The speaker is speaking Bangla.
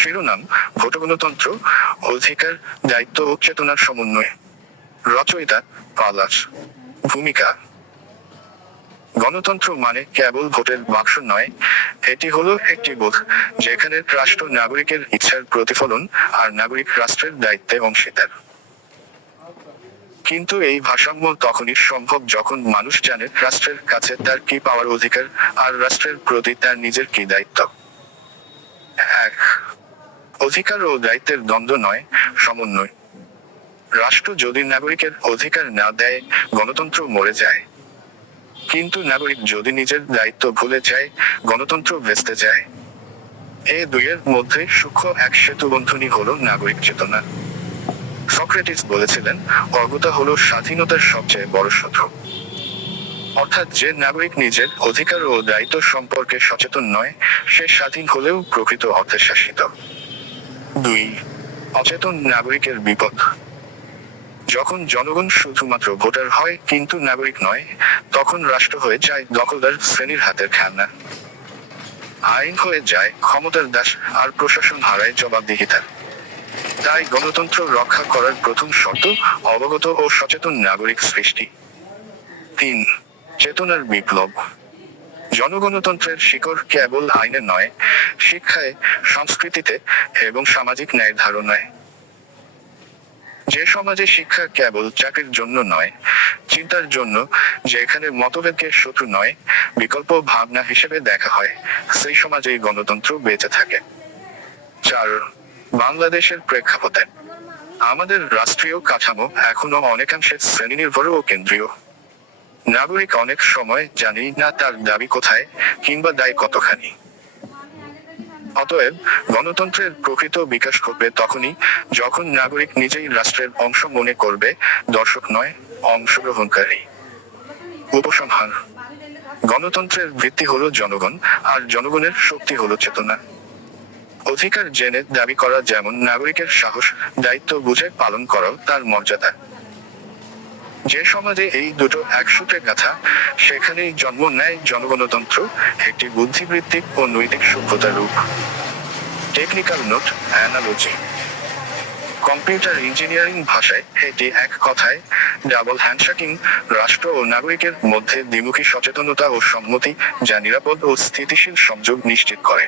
শিরোনাম ভোট গণতন্ত্র অধিকার, দায়িত্ব ও চেতনার সমন্বয়। রচয়িতা পালাস ভূমিকা। গণতন্ত্র মানে কেবল ভোটের বাক্স নয়, এটি হলো একটি বোধ, যেখানে রাষ্ট্র নাগরিকের ইচ্ছার প্রতিফলন আর নাগরিক রাষ্ট্রের দায়িত্বে অংশীদার। কিন্তু এই ভারসাম্য তখনই সম্ভব যখন মানুষ জানে রাষ্ট্রের কাছে তার কি পাওয়ার অধিকার আর রাষ্ট্রের প্রতি তার নিজের কি দায়িত্ব। অধিকার ও দায়িত্বের দ্বন্দ্ব নয়, সমন্বয়। রাষ্ট্র যদি নাগরিকের অধিকার না দেয়, গণতন্ত্র মরে যায়। কিন্তু নাগরিক যদি নিজের দায়িত্ব ভুলে যায়, গণতন্ত্র ভেস্তে যায়। এ দুইয়ের মধ্যে সূক্ষ্ম এক সেতু বন্ধনী হলো নাগরিক চেতনা। সক্রেটিস বলেছিলেন অজ্ঞতা হলো স্বাধীনতার সবচেয়ে বড় শত্রু। অর্থাৎ যে নাগরিক নিজের অধিকার ও দায়িত্ব সম্পর্কে সচেতন নয়, সে স্বাধীন হলেও প্রকৃত অর্থে শাসিত। দুই অচেতন নাগরিকের বিপদ। যখন জনগণ শুধুমাত্র ভোটার হয় কিন্তু নাগরিক নয়, তখন রাষ্ট্র হয়ে যায় দখলদার শ্রেণির হাতের খেলনা। আইন হয়ে যায় ক্ষমতার দাস আর প্রশাসন হারায় জবাবদিহিতা। তাই গণতন্ত্র রক্ষা করার প্রথম শর্ত অবগত ও সচেতন নাগরিক সৃষ্টি। তিন, চেতনার বিপ্লব। জনগণতন্ত্রের শিকড় কেবল আইনে নয়, শিক্ষায়, সংস্কৃতিতে এবং সামাজিক ন্যায় ধারণায়। যে সমাজে শিক্ষা কেবল চাকরির জন্য নয়, চিন্তার জন্য যেখানে মতভেদকে শত্রু নয়, বিকল্প ভাবনা হিসেবে দেখা হয়, সেই সমাজেই গণতন্ত্র বেঁচে থাকে। চার, বাংলাদেশের প্রেক্ষাপটে। আমাদের রাষ্ট্রীয় কাঠামো এখনও অনেকাংশে শ্রেণীনির্ভর ও কেন্দ্রীয়। নাগরিক অনেক সময় জানি না তার দাবি কোথায় কিংবা দায় কতখানি। অতএব গণতন্ত্রের প্রকৃত বিকাশ ঘটবে তখনই যখন নাগরিক নিজেই রাষ্ট্রের অংশ মনে করবে, দর্শক নয়, অংশগ্রহণকারী। উপসংহার, গণতন্ত্রের ভিত্তি হলো জনগণ, আর জনগণের শক্তি হলো চেতনা। অধিকার জেনে দাবি করা যেমন নাগরিকের সাহস, দায়িত্ব বুঝে পালন করাও তার মর্যাদা। যে সমাজে এই দুটো একসূত্রে গাথা, সেখানেই জন্ম নেয় জনগণতন্ত্র, একটি বুদ্ধিবৃত্তিক ও নৈতিক সভ্যতার রূপ। Technical note analogy computer engineering ভাষায় এটি এক কথায় ডাবল হ্যান্ডশেকিং রাষ্ট্র ও নাগরিকের মধ্যে দ্বিমুখী সচেতনতা ও সম্মতি যা নিরাপদ ও স্থিতিশীল সংযোগ নিশ্চিত করে।